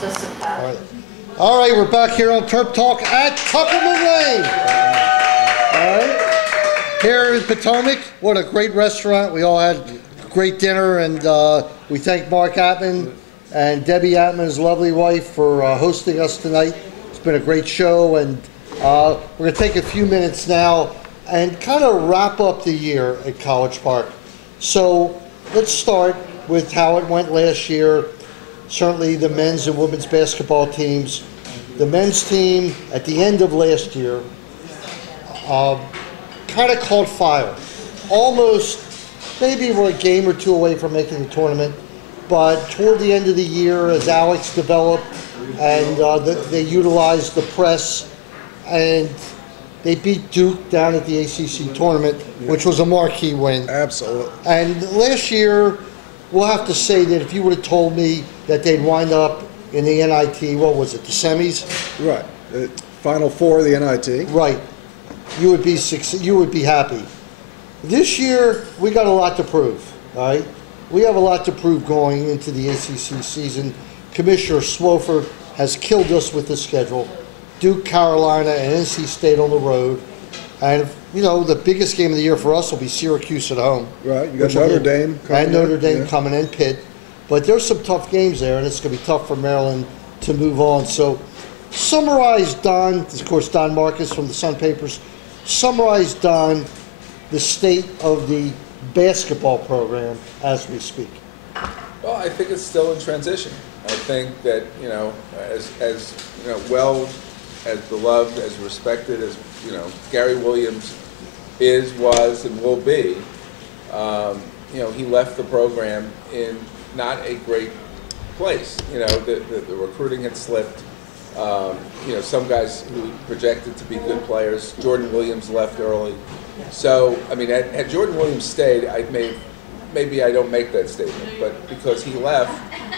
Just a pass. All right, we're back here on TerpTalk at Tuckerman Lane. All right, here in Potomac. What a great restaurant. We all had a great dinner, and we thank Mark Attman and Debbie Attman, his lovely wife, for hosting us tonight. It's been a great show, and we're going to take a few minutes now and kind of wrap up the year at College Park. So let's start with how it went last year. Certainly the men's and women's basketball teams. The men's team at the end of last year kind of caught fire. Almost, maybe we're a game or two away from making the tournament, but toward the end of the year, as Alex developed and they utilized the press, and they beat Duke down at the ACC tournament, which was a marquee win. Absolutely. And last year, we'll have to say that if you would have told me that they'd wind up in the NIT, what was it, the semis? Right. Final four of the NIT. Right. You would be happy. This year, we got a lot to prove, all right? We have a lot to prove going into the ACC season. Commissioner Swofford has killed us with the schedule. Duke, Carolina, and NC State on the road. And, you know, the biggest game of the year for us will be Syracuse at home. Right, you got Notre Dame coming in. And Notre Dame coming in, Pitt. But there's some tough games there, and it's going to be tough for Maryland to move on. So summarize, Don, of course, Don Markus from the Sun Papers, summarize, Don, the state of the basketball program as we speak. Well, I think it's still in transition. I think that, you know, as you know, well, as beloved, as respected as, you know, Gary Williams is, was, and will be, you know, he left the program in not a great place. You know, the recruiting had slipped. You know, some guys who projected to be good players, Jordan Williams left early. So, I mean, had Jordan Williams stayed, maybe I don't make that statement, but because he left,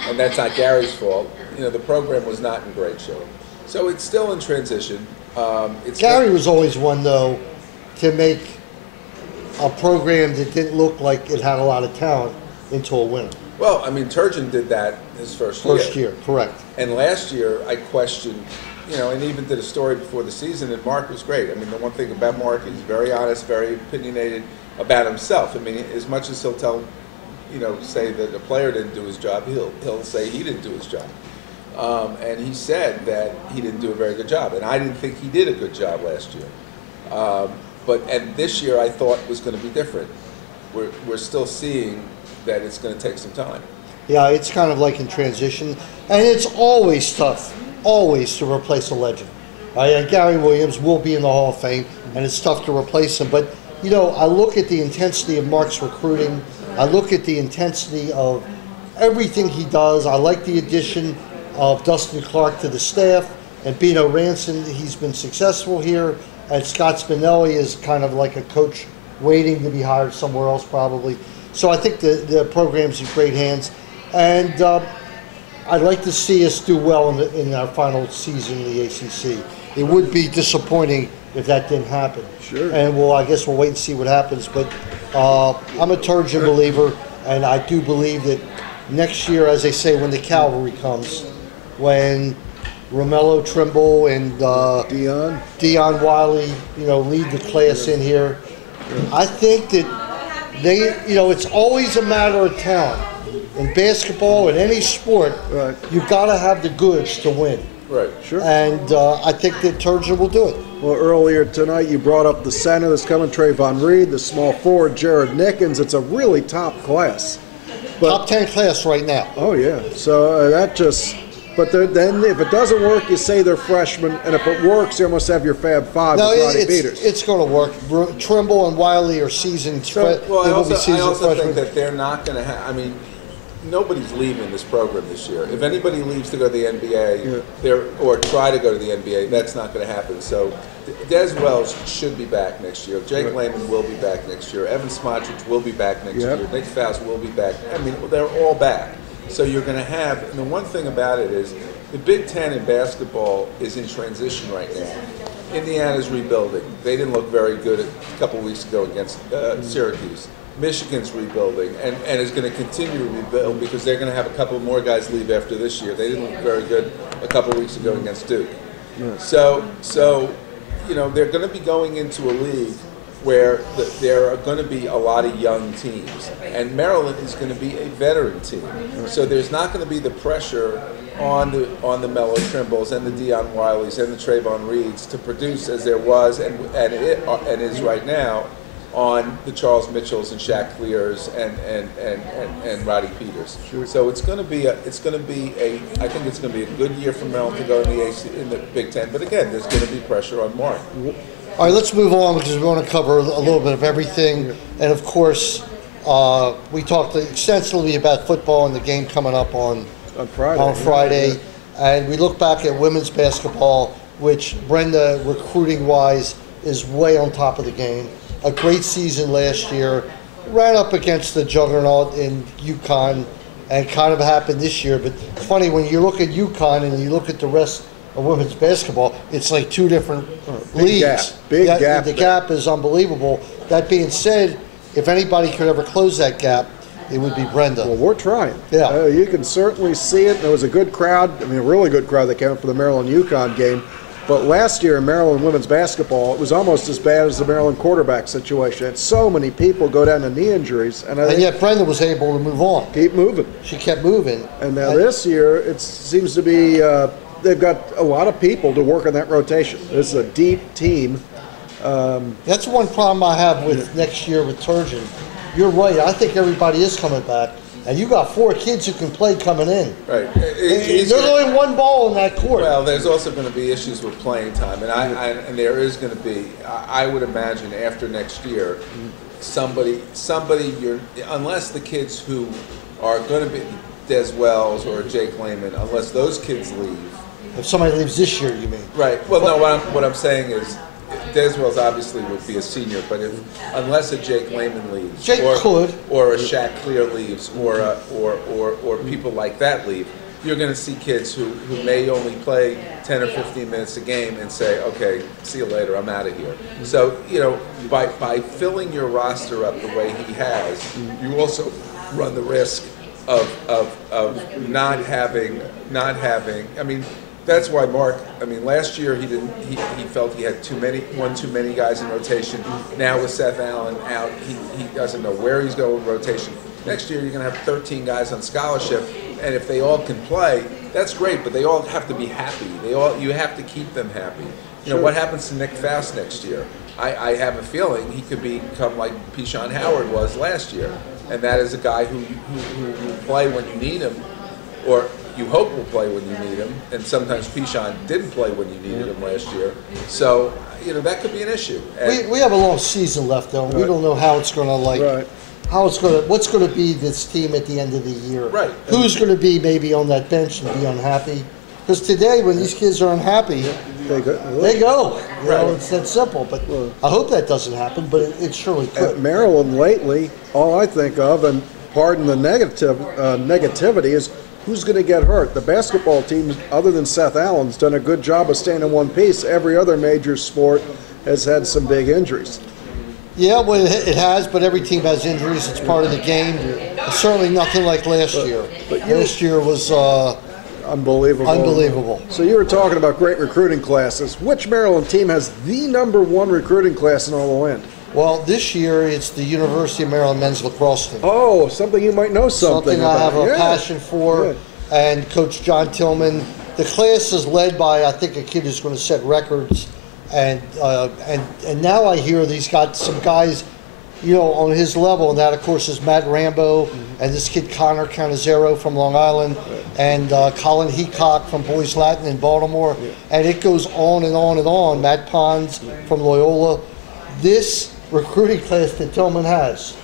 and that's not Gary's fault, you know, the program was not in great shape. So it's still in transition. Gary was always one, though, to make a program that didn't look like it had a lot of talent into a winner. Well, I mean, Turgeon did that his first year. First year, correct. And last year, I questioned, you know, and even did a story before the season, and Mark was great. I mean, the one thing about Mark, he's very honest, very opinionated about himself. I mean, as much as he'll tell, you know, say that a player didn't do his job, he'll say he didn't do his job. And he said that he didn't do a very good job, and I didn't think he did a good job last year. And this year I thought was going to be different. We're still seeing that it's going to take some time. Yeah, it's kind of like in transition, and it's always tough, always to replace a legend. And Gary Williams will be in the Hall of Fame, and it's tough to replace him. But you know, I look at the intensity of Mark's recruiting. I look at the intensity of everything he does. I like the addition of Dustin Clark to the staff, and Bino Ranson. He's been successful here, and Scott Spinelli is kind of like a coach waiting to be hired somewhere else probably. So I think the program's in great hands, and I'd like to see us do well in our final season in the ACC. It would be disappointing if that didn't happen. Sure. And I guess we'll wait and see what happens. But I'm a Turgeon believer, and I do believe that next year, as they say, when the cavalry comes, when Romello Trimble and Dion Wiley, you know, lead the class in here, I think that you know, it's always a matter of talent. In basketball, in any sport, right, you've got to have the goods to win. Right. Sure. And I think that Turgeon will do it. Well, earlier tonight you brought up the center that's coming, Trayvon Reed, the small forward, Jared Nickens. It's a really top class. But, top 10 class right now. Oh, yeah. So that just... But then if it doesn't work, you say they're freshmen, and if it works, you almost have your Fab Five with Rodney Peters. It's going to work. Trimble and Wiley are seasoned. Well, I also think that they're not going to have, I mean, nobody's leaving this program this year. If anybody leaves to go to the NBA, or try to go to the NBA, that's not going to happen. So Des Wells should be back next year. Jake Lehman will be back next year. Evan Smotrich will be back next year. Nick Faust will be back. I mean, they're all back. So you're going to have, and the one thing about it is, the Big Ten in basketball is in transition right now. Indiana's rebuilding. They didn't look very good a couple weeks ago against Syracuse. Michigan's rebuilding and is going to continue to rebuild because they're going to have a couple more guys leave after this year. They didn't look very good a couple of weeks ago against Duke. Yeah. So they're going to be going into a league where there are going to be a lot of young teams, and Maryland is going to be a veteran team. So there's not going to be the pressure on the Melo Trimbles and the Deion Wileys and the Trayvon Reeds to produce as there was and is right now on the Charles Mitchells and Shaq Lears and Roddy Peters. Sure. So I think it's going to be a good year for Maryland to go in the Big Ten. But again, there's going to be pressure on Mark. All right, let's move on because we want to cover a little bit of everything. And of course, we talked extensively about football and the game coming up on Friday. Yeah. And we look back at women's basketball, which Brenda, recruiting-wise, is way on top of the game. A great season last year. Ran up against the juggernaut in UConn, and kind of happened this year. But it's funny, when you look at UConn and you look at the rest of women's basketball, it's like two different leagues. Big gap. The gap is unbelievable. That being said, if anybody could ever close that gap, it would be Brenda. Well, we're trying. Yeah. You can certainly see it. There was a good crowd. I mean, a really good crowd that came out for the Maryland-UConn game. But last year in Maryland women's basketball, it was almost as bad as the Maryland quarterback situation. Had so many people go down to knee injuries. And yet Brenda was able to move on. Keep moving. She kept moving. And now this year, it seems to be they've got a lot of people to work on that rotation. This is a deep team. That's one problem I have with next year with Turgeon. You're right. I think everybody is coming back. And you got 4 kids who can play coming in. Right. There's only one ball in that court. Well, there's also going to be issues with playing time, and there is going to be. I would imagine after next year, somebody. Unless the kids who are going to be Des Wells or Jake Lehman, unless those kids leave. If somebody leaves this year, you mean? Right. Well, no. What I'm saying is, Des Wells obviously would be a senior, but unless a Jake Lehman leaves, or a Shaq Clear leaves, or people like that leave, you're going to see kids who may only play 10 or 15 minutes a game and say, okay, see you later, I'm out of here. So, by filling your roster up the way he has, you also run the risk of not having. I mean, that's why Mark. I mean, last year he felt he had too many guys in rotation. Now with Seth Allen out, he doesn't know where he's going with rotation. Next year you're going to have 13 guys on scholarship, and if they all can play, that's great. But they all have to be happy. You have to keep them happy. What happens to Nick Faust next year? I have a feeling he could become like Pishon Howard was last year, and that is a guy who will play when you need him, or you hope will play when you need him, and sometimes Pishon didn't play when you needed him last year. So, that could be an issue. We have a long season left, though. Right. We don't know how it's going to, what's going to be this team at the end of the year. Right. Who's going to be maybe on that bench and be unhappy? Because today, when these kids are unhappy, they go. It's that simple. But I hope that doesn't happen, but it surely could. At Maryland lately, all I think of, and pardon the negativity, is who's going to get hurt? The basketball team, other than Seth Allen's done a good job of staying in one piece. Every other major sport has had some big injuries. Yeah, well, it has, but every team has injuries. It's part of the game. Certainly nothing like last year. Last year was unbelievable. So you were talking about great recruiting classes. Which Maryland team has the #1 recruiting class in all the land? Well, this year it's the University of Maryland men's lacrosse team. Oh, something you might know something I about. have a passion for. Good. And Coach John Tillman. The class is led by, I think, a kid who's going to set records. And now I hear he's got some guys, on his level. And that, of course, is Matt Rambo and this kid Connor Canizero from Long Island and Colin Heacock from Boys Latin in Baltimore. Yeah. And it goes on and on and on. Matt Pons from Loyola. This recruiting class that Tillman has.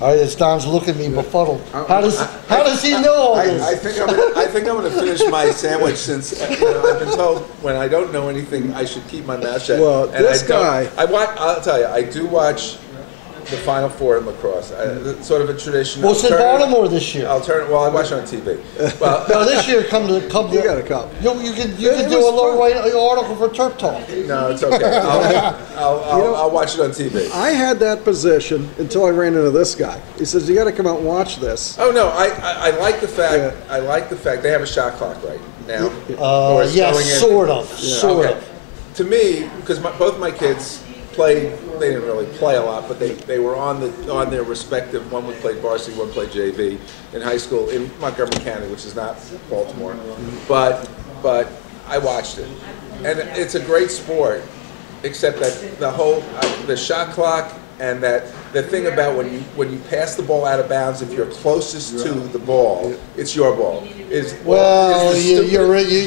All right, as Don's looking at me befuddled. How does he know all this? I think I'm going to finish my sandwich since I've been told when I don't know anything I should keep my mouth shut. Well, I'll tell you, I do watch the Final Four in lacrosse. Sort of a tradition. Well, it's in Baltimore this year. Well, I watch it on TV. Well, no, this year come to. You got to come. You can do a little article for TerpTalk. No, it's okay. I'll watch it on TV. I had that position until I ran into this guy. He says, "You got to come out and watch this." Oh no, I like the fact. Yeah. I like the fact they have a shot clock right now. Yes, sort of. To me, because both my kids played, they didn't really play a lot, but they were on their respective. One would play varsity, one played JV in high school in Montgomery County, which is not Baltimore. But I watched it, and it's a great sport, except that the shot clock and that the thing about when you pass the ball out of bounds, if you're closest to the ball, it's your ball. You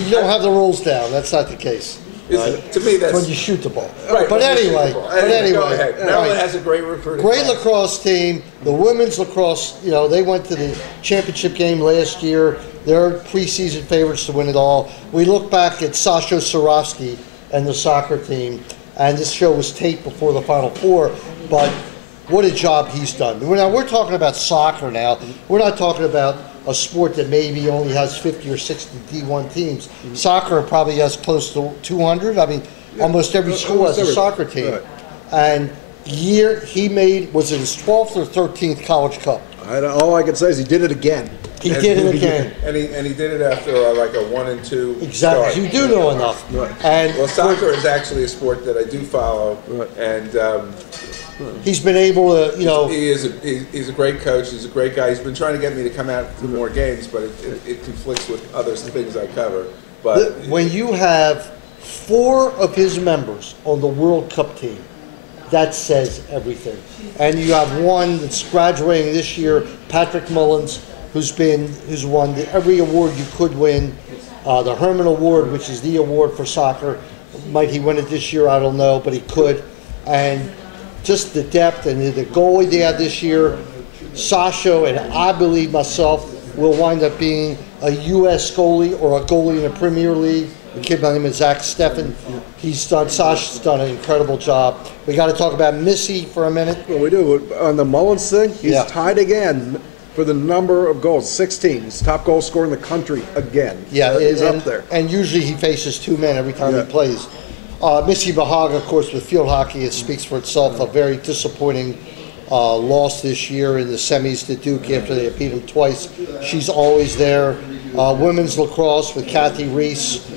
don't have the rules down. That's not the case. To me, that's when you shoot the ball. Right. But anyway, go ahead. Maryland has a great recruiting. Great lacrosse team. The women's lacrosse, they went to the championship game last year. They're preseason favorites to win it all. We look back at Sasha Sarovsky and the soccer team, and this show was taped before the Final Four, but what a job he's done. Now, we're talking about soccer now. We're not talking about a sport that maybe only has 50 or 60 D1 teams. Soccer probably has close to 200. I mean, almost every school has a soccer team. Right. And was it his 12th or 13th College Cup? All I can say is he did it again. He did it again. And he did it after like a 1 and 2 Exactly. start. You do know enough. Right. And soccer is actually a sport that I do follow. Right. And he's been able to, He's a great coach. He's a great guy. He's been trying to get me to come out to more games, but it conflicts with other things I cover. But when you have 4 of his members on the World Cup team, that says everything. And you have one that's graduating this year, Patrick Mullins, who's won every award you could win. The Herman Award, which is the award for soccer. Might he win it this year? I don't know, but he could. And just the depth and the goalie they had this year, Sasha, and I believe myself, will wind up being a U.S. goalie or a goalie in the Premier League. The kid by the name of Zach Steffen. Sasha's done an incredible job. We got to talk about Missy for a minute. Well, we do. On the Mullins thing, he's tied again for the number of goals, 16. He's top goal scorer in the country again. Yeah, so he's up there. And usually he faces 2 men every time he plays. Missy Bahaga, of course, with field hockey, it speaks for itself. A very disappointing loss this year in the semis to Duke after they beat them twice. She's always there. Women's lacrosse with Kathy Reese.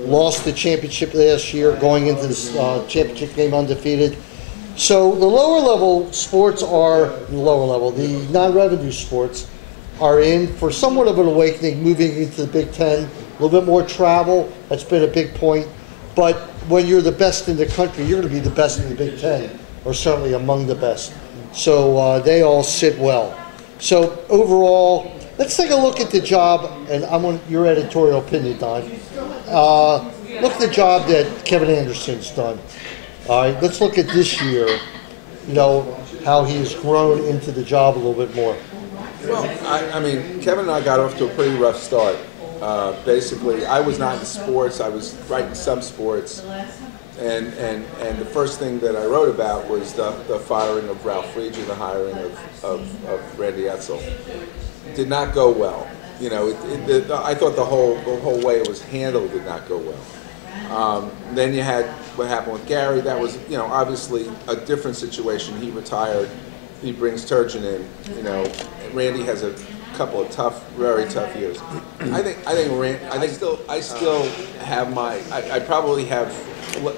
Lost the championship last year, going into this championship game undefeated. So the the non-revenue sports are in for somewhat of an awakening, moving into the Big Ten. A little bit more travel, that's been a big point. But when you're the best in the country, you're going to be the best in the Big Ten, or certainly among the best. So they all sit well. So overall, let's take a look at the job, and I want your editorial opinion, Don. Look at the job that Kevin Anderson's done. All right, let's look at this year, how he has grown into the job a little bit more. Well, I mean, Kevin and I got off to a pretty rough start. Basically, I was not in sports. I was writing some sports. And the first thing that I wrote about was the firing of Ralph Friedger, the hiring of Randy Edsel. Did not go well. I thought the whole way it was handled did not go well. Then you had what happened with Gary. That was, obviously a different situation. He retired. He brings Turgeon in. Randy has a couple of very tough years. I still have I probably have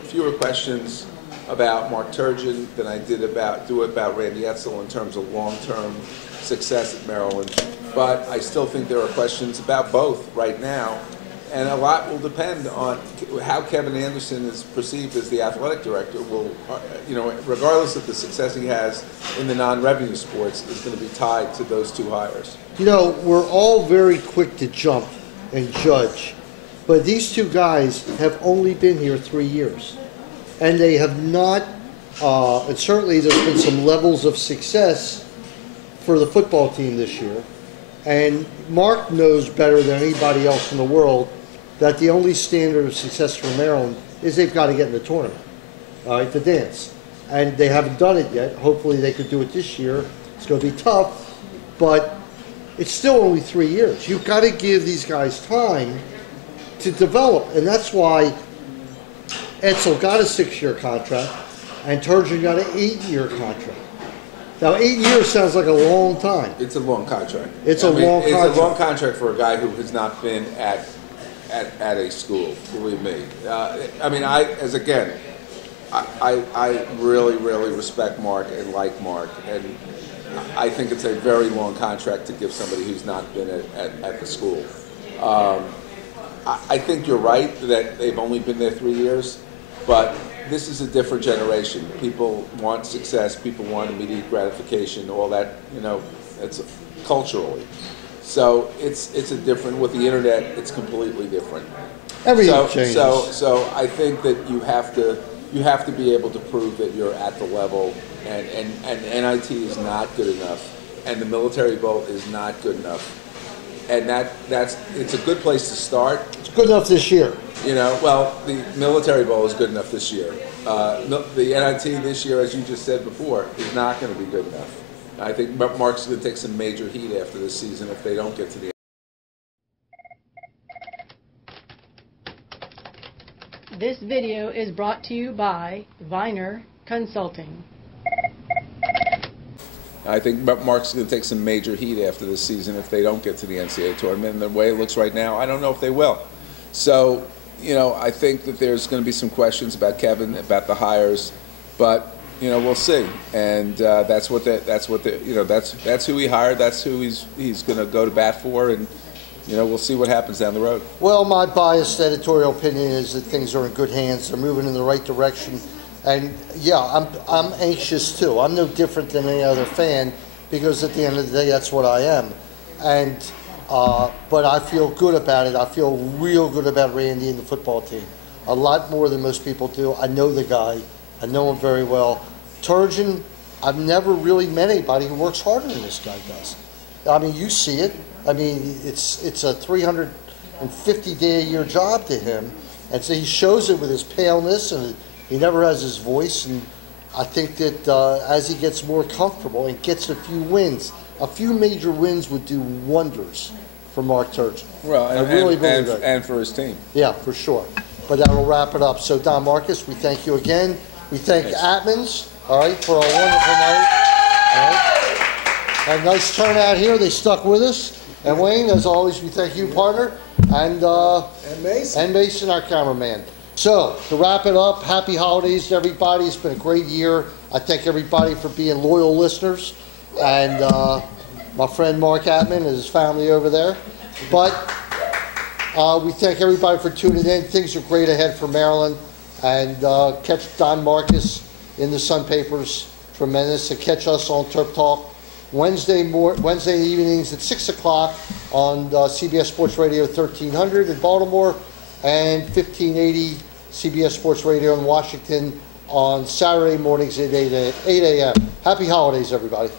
fewer questions about Mark Turgeon than I did about Randy Edsel in terms of long-term success at Maryland. But I still think there are questions about both right now, and a lot will depend on how Kevin Anderson is perceived as the athletic director. Regardless of the success he has in the non-revenue sports, is going to be tied to those 2 hires. We're all very quick to jump and judge, but these 2 guys have only been here 3 years, and they have not. And certainly, there's been some levels of success for the football team this year. And Mark knows better than anybody else in the world that the only standard of success for Maryland is they've got to get in the tournament, all right, to dance. and they haven't done it yet. Hopefully they could do it this year. It's going to be tough, but it's still only 3 years. You've got to give these guys time to develop, and that's why Edsel got a 6-year contract, and Turgeon got an 8-year contract. Now, 8 years sounds like a long time. It's a long contract. It's a long contract. It's a long contract for a guy who has not been at a school, believe me. I mean, I really, really respect Mark and like Mark, and I think it's a very long contract to give somebody who's not been at the school. I think you're right that they've only been there 3 years, but this is a different generation. People want success, people want immediate gratification, all that, you know, it's culturally. So it's a different, with the internet, it's completely different. Everything changes. So I think that you have to be able to prove that you're at the level, and NIT is not good enough, and the Military Bowl is not good enough. And it's a good place to start. It's good enough this year. You know, well, the Military Bowl is good enough this year. The NIT this year, as you just said before, is not going to be good enough. I think Mark's going to take some major heat after this season if they don't get to the. This video is brought to you by Viener Consulting. I think Mark's going to take some major heat after this season if they don't get to the NCAA tournament. And the way it looks right now, I don't know if they will. So, you know, I think that there's going to be some questions about Kevin, about the hires, but you know, we'll see. And that's who he hired. That's who he's going to go to bat for, and you know, we'll see what happens down the road. Well, my biased editorial opinion is that things are in good hands. They're moving in the right direction. And yeah, I'm anxious too. I'm no different than any other fan, because at the end of the day, that's what I am. And but I feel good about it. I feel real good about Randy and the football team. A lot more than most people do. I know the guy. I know him very well. Turgeon, I've never really met anybody who works harder than this guy does. I mean, you see it. I mean, it's a 350-day-a-year job to him, and so he shows it with his paleness, and he never has his voice. And I think that as he gets more comfortable and gets a few wins, a few major wins would do wonders for Mark Turgeon. Well, I really believe that. And for his team. Yeah, for sure. But that will wrap it up. So, Don Markus, we thank you again. We thank Attman's, all right, for a wonderful night. All right. A nice turnout here. They stuck with us. And Wayne, as always, we thank you, partner, and Mason, our cameraman. So, to wrap it up, happy holidays to everybody. It's been a great year. I thank everybody for being loyal listeners, and my friend Mark Attman and his family over there. But we thank everybody for tuning in. Things are great ahead for Maryland, and catch Don Markus in the Sun Papers. Tremendous. And catch us on TerpTalk Wednesday evenings at 6 o'clock on CBS Sports Radio 1300 in Baltimore, and 1580 CBS Sports Radio in Washington on Saturday mornings at 8 a.m. Happy holidays, everybody.